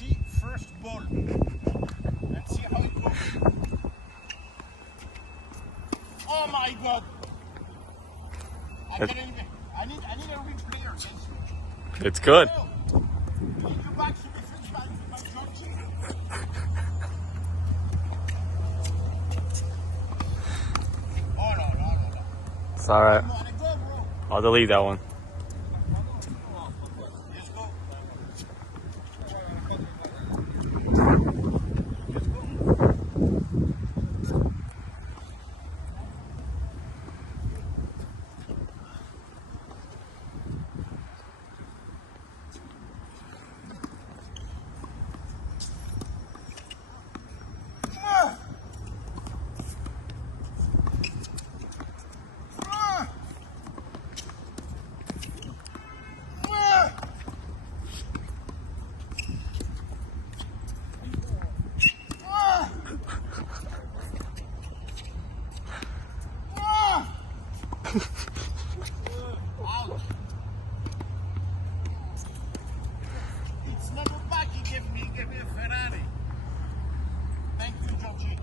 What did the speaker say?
see first ball and see how it goes. Oh my God! I need a replay against you. It's good. Oh, you need to back to the first by Georgie. Oh no. It's all right. Come on, go, bro. I'll delete that one. Let's go. Ouch. It's not a back he gave me a Ferrari. Thank you, Georgie.